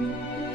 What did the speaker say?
thank mm -hmm. you